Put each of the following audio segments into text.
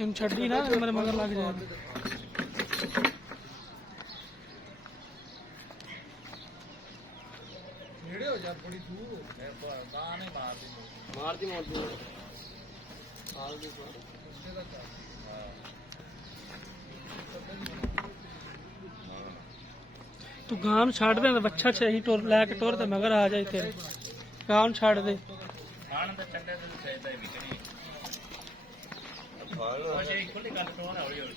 इन छड़ी ना मेरे मगर लग जाए। नेड़े हो जा थोड़ी तू गाने मार दी हाल दे उसके का क्या तू गांव छाड़ दे बच्चा चाहिए टोर लैके टोर ते मगर आ जाए तेरे गांव छाड़ दे ਖਾਣ ਦਾ ਚੰਡੇ ਦੇ ਚਾਹੀਦਾ ਹੈ ਵਿਕਣੀ ਉਹ ਜੇ ਖੁੱਲੀ ਗੱਲ ਤੋਂ ਨਾ ਹੌਲੀ ਹੌਲੀ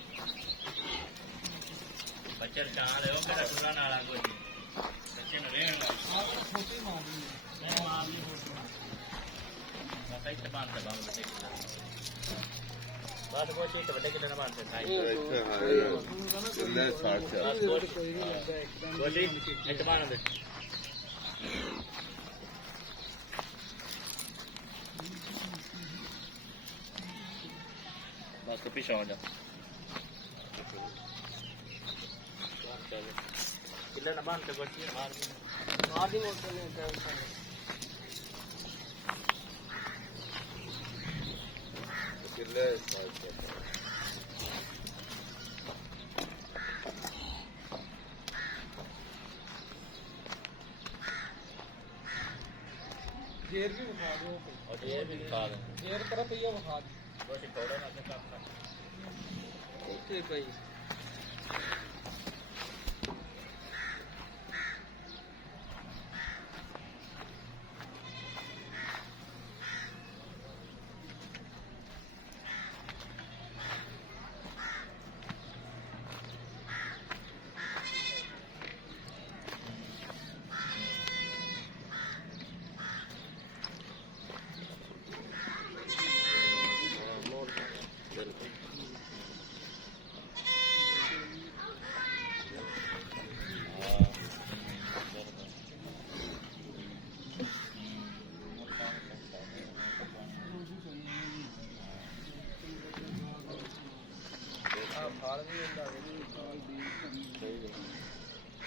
ਬੱਚਰ ਚਾਹ ਲਿਓ ਮੇਰਾ ਟੁੱਲਾ ਨਾਲਾ ਕੋਈ ਬੱਚੇ ਨੂੰ ਰਹਿਣਾ छोटी मार दी ਮੈਂ ਮਾਰ ਲਈ ਮੈਂ ਕਈ ਤੇ ਬਾਂਧ ਦਬਾਂ ਬੱਚੇ ਬਾਤ ਕੋਈ ਚੀਜ਼ ਵੱਡੇ ਕਿੰਨੇ ਨਾ ਬਾਂਧ ਸਾਈ ਲੈ ਸਾਥ कोई नहीं लगता एकदम ਗੋਲੀ ਇੱਥੇ ਬਾਂਧ ਦੇ बस तो पीछे हो जा किले ना बांध के बच्ची मार दी मोटर ने किले साथ गेर भी उठा दो और ये भी दिखा दे गेर तरफ ये उठा दो बस थोड़ा ना काम कर ओके भाई फाड़ भी